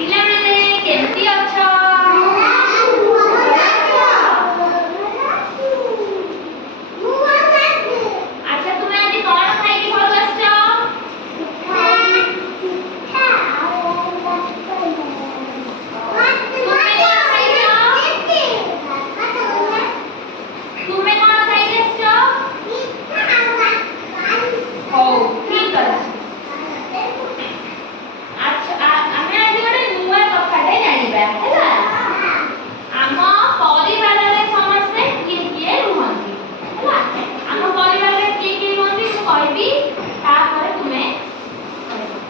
ପିଲାମାନେ କେମିତି ଅଛ? ଆଚ୍ଛା ତୁମେ ଆଜି କଣ ଖାଇକି ଘରକୁ ଆସିଛ? ତୁମେ କଣ ଖାଇକି ଆସିଛ? ହଉ ଠିକ ଅଛି। ଆଚ୍ଛା ଆମେ ଆଜି ଗୋଟେ ନୂଆ କଥାଟେ ଜାଣିବା ହେଲା। ଆମ ପରିବାରରେ ସମସ୍ତେ କିଏ କିଏ ରୁହନ୍ତି ହେଲା। ଆମ ପରିବାରରେ କିଏ କିଏ ରୁହନ୍ତି ମୁଁ କହିବି, ତାପରେ ତୁମେ କହିବ।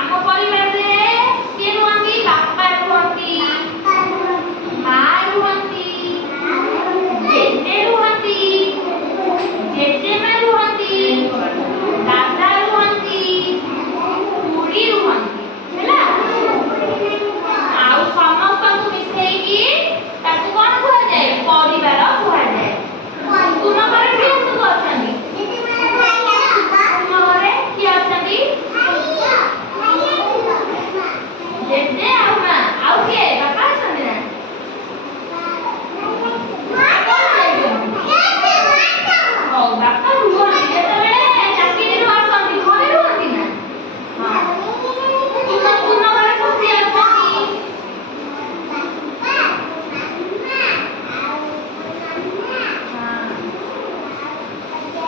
ଆମ ପରିବାରରେ କିଏ ରୁହନ୍ତି? ବାପା ରୁହନ୍ତି, ମା ରୁହନ୍ତି, ଜେଜେ ରୁହନ୍ତି, ଜେଜେମା ରୁହନ୍ତି, ଦାଦା ରୁହନ୍ତି, ଖୁଡି ରୁହନ୍ତି ହେଲା। ଆଉ ସମସ୍ତଙ୍କୁ ମିଶେଇକି ତାକୁ କଣ କୁହାଯାଏ? ପରିବାର କୁହାଯାଏ। ତୁମ ଘରେ କିଏ ସବୁ ଅଛନ୍ତି? ତୁମ ଘରେ କିଏ ଅଛନ୍ତି? ଜେଜେ ଆଉ ମା, ଆଉ କିଏ? ବାପା ଅଛନ୍ତି ନା? ହଉ ବାପା ରୁହନ୍ତି, ଯେତେବେଳେ ଚାକିରିରୁ ଆସନ୍ତି ଘରେ ରୁହନ୍ତି ନା? ହଁ। ତୁମ ଘରେ ସବୁ କିଏ ଅଛନ୍ତି?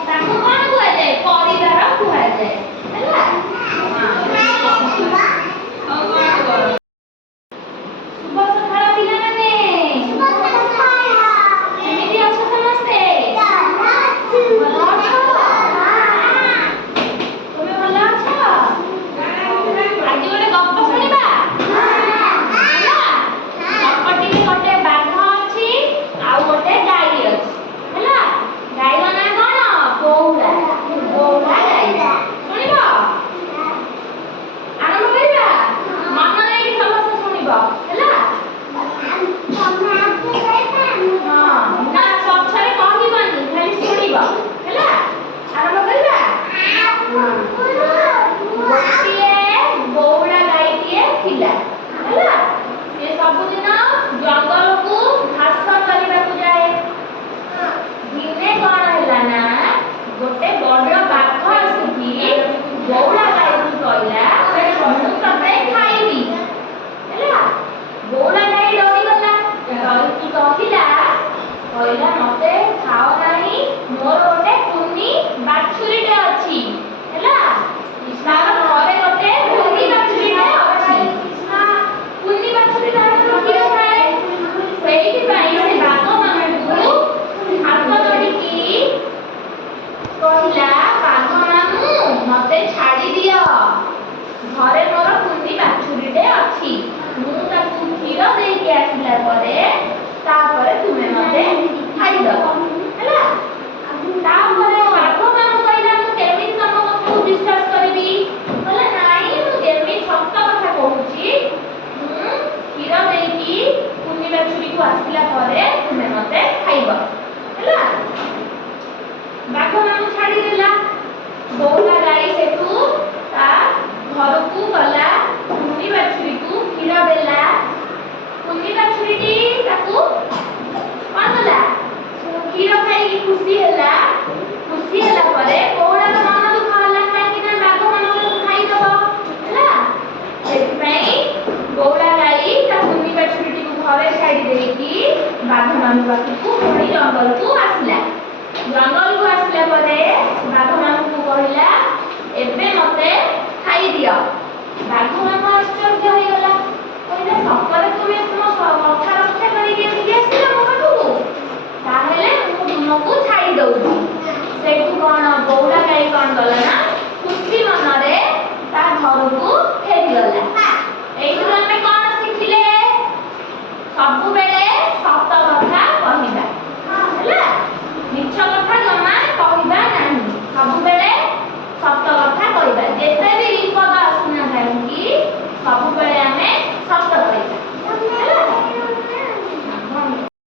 ତାକୁ କଣ କୁହାଯାଏ? ପରିବାର କୁହାଯାଏ ହେଲା। ହଉ କଣ କର? ଶୁଭ ସକାଳ ପିଲାମାନେ। କେମିତି ଅଛ ସମସ୍ତେ? ଭଲ ଅଛ? ତୁମେ ଭଲ ଅଛ? ଆଜି ଗୋଟେ ଗପ ଶୁଣିବା ହେଲା। ଗପଟିରେ ଗୋଟେ ବାଘ ଅଛି ଆଉ ଗୋଟେ ଗାଈ ଅଛି ହେଲା। ଗାଈର ନାଁ କଣ? ବଉଳା। ବଉଳା ଗାଈ। ଶୁଣିବ? ଆରମ୍ଭ କରିବା। ମନ ଦେଇକି ସମସ୍ତେ ଶୁଣିବ ହେଲା। ହଁ ନା ପଛରେ କହିବନି, ଖାଲି ଶୁଣିବ ହେଲା। ଆରମ୍ଭ କରିବା। ଗୋଟିଏ ବଉଳା ଗାଈଟିଏ ଥିଲା ହେଲା। ସେ ସବୁଦିନ ଜଙ୍ଗଲକୁ ଘାସ କରିବାକୁ ଯାଏ। ଦିନେ କଣ ହେଲା ନା, ଗୋଟେ ବଡ ବାଘ ଆସିକି ବଉଳା ଗାଈକୁ କହିଲା, ମୁଁ ତତେ ଖାଇବି ହେଲା। ବଉଳା ଗାଈ ଡରିଗଲା, ଡରିକି କହିଲା ମତେ ଖାଅ ନାହିଁ, ମୋର ଗୋଟେ କୁନି ବାଛୁରୀଟେ ଅଛି ହେଲା। ତାର ଘରେ ଗୋଟେ କୁନି ବାଛୁରୀଟେ ଅଛି। କୁନି ବାଛୁରୀ ତାର କ୍ଷୀର ଖାଏ। ସେଇଥିପାଇଁ ସେ ବାଘମାନଙ୍କୁ ହାତ ଯୋଡ଼ିକି କହିଲା, ବାଘ ମାମୁଁ ମତେ ଛାଡ଼ି ଦିଅ, ଘରେ ମୋର କୁନି ବାଛୁରୀଟେ ଅଛି। ମୁଁ ତାକୁ କ୍ଷୀର ଦେଇକି ଆସିଲା ପରେ ତାପରେ ତୁମେ ମତେ ଖାଇଦବ ହେଲା। ତାପରେ ବାଘ ମାମୁଁ କହିଲା, ମୁଁ କେମିତି ତମ କଥାକୁ ବିଶ୍ୱାସ କରିବି? କହିଲା ନାଇଁ, ମୁଁ ଯେମିତି ସତ କଥା କହୁଛି, ମୁଁ କ୍ଷୀର ଦେଇକି କୁନି ବାଛୁରୀକୁ ଆସିଲା ପରେ ତୁମେ ମତେ ଖାଇବ ହେଲା। ବାଘ ମାମୁଁ ଛାଡ଼ିଦେଲା। ବଉଳା ଗାଈ ସେଠୁ ତା ଘରକୁ ଗଲା, କୁନି ବାଛୁରୀକୁ କ୍ଷୀର ଦେଲା। କୁନି ବାଛୁରୀଟି ତାକୁ କଣ କଲା? କ୍ଷୀର ଖାଇକି ଖୁସି ହେଲା। ଖୁସି ହେଲା ପରେ ବଉଳାର ମନ ଦୁଃଖ ହେଲା, କାହିଁକି ନା ବାଘ ମାନଙ୍କୁ ଖାଇଦବ ହେଲା। ସେଥିପାଇଁ ବଉଳା ଗାଈ ତା କୁନି ବାଛୁରୀଟିକୁ ଘରେ ଛାଡ଼ି ଦେଇକି ବାଘ ମାନଙ୍କ ପାଖକୁ ପୁଣି ଜଙ୍ଗଲକୁ ଆସିଲା। ଜଙ୍ଗଲକୁ ଆସିଲା ପରେ ବାଘ ମାନଙ୍କୁ କହିଲା, ଏବେ ମତେ ଖାଇଦିଅ। ବାଘ ମାନଙ୍କୁ ଆଶ୍ଚର୍ଯ୍ୟ ହେଇଗଲା, କହିଲା ସତରେ ତୁମେ ତୁମ କଥା ରକ୍ଷା କରିକି ଏଠିକି ଆସିଲ ମୋ ପାଖକୁ? ତାହେଲେ ମୁଁ ତୁମକୁ ଛାଡ଼ି ଦଉଛି। ସେଇଠୁ କଣ ବଉଳା ଗାଈ କଣ କଲା ନା, ଖୁସି ମନରେ ତା ଘରକୁ ଫେରିଗଲା। ଏଇଥିରୁ ଆମେ କଣ ଶିଖିଲେ? ସବୁବେଳେ ସତ କଥା କହିବା ହେଲା। ମିଛ